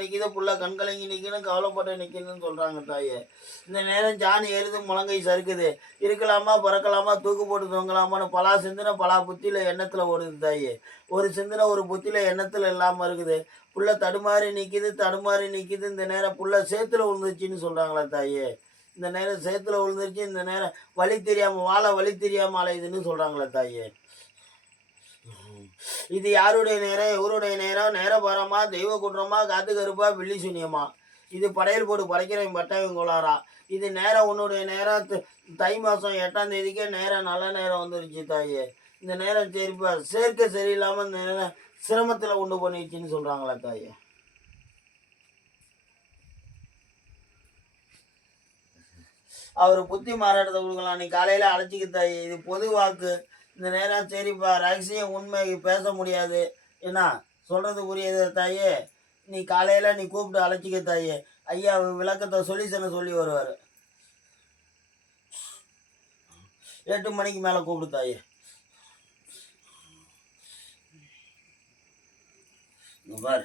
நிற்கிது, புள்ள கண் கலங்கி நிற்கணும், கவலைப்பட்டு நிற்கணும்னு சொல்கிறாங்க தாயே. இந்த நேரம் ஜானி எருது முழங்கை சறுக்குது, இருக்கலாமா பறக்கலாமா தூக்கு போட்டு தொங்கலாமான்னு பலா சிந்தனை பலா புத்தியில் எண்ணத்தில் ஓடுது தாயே. ஒரு சிந்தனை ஒரு புத்தியில் எண்ணத்தில் இல்லாமல் இருக்குது. புள்ள தடுமாறி நிற்கிது தடுமாறி நிற்கிது. இந்த நேரம் புள்ள சேத்துல விழுந்துச்சின்னு சொல்கிறாங்களா தாயே. இந்த நேரம் சேத்துல விழுந்துருச்சு. இந்த நேரம் வழி தெரியாமல் வாழ வழி தெரியாமல் அலையுதுன்னு சொல்கிறாங்களா தாயே. இது யாருடைய நேரம் இவருடைய நேரம் நேரபாரமா தெய்வ குற்றமா காத்து கருப்பா வில்லி சூன்யமா. இது படையல் போட்டு படைக்கிறவங்க பட்டவங்க கோளாரா. இது நேரம் உன்னுடைய நேரம் தை மாதம் 8ஆம் தேதிக்கே நேரம் நல்ல நேரம் வந்துருச்சு தாயே. இந்த நேரம் சரிப்பா சேர்க்கை சரியில்லாமல் இந்த நேரம் சிரமத்தில் கொண்டு பண்ணிடுச்சின்னு சொல்கிறாங்களா தாயே. அவர் புத்தி மாறாட்டத்தை கொடுக்கலாம். நீ காலையில் அழைச்சிக்க தாயே. இது பொது வாக்கு. இந்த நேரம் சரிப்பா ரகசியம் உண்மை பேச முடியாது. என்ன சொல்கிறது புரியுது தாயே. நீ காலையில் நீ கூப்பிட்டு அழைச்சிக்க தாயே. ஐயா விளக்கத்தை சொல்யூஷனை சொல்லி வருவார். 8 மணிக்கு மேலே கூப்பிடு தாயே. பாரு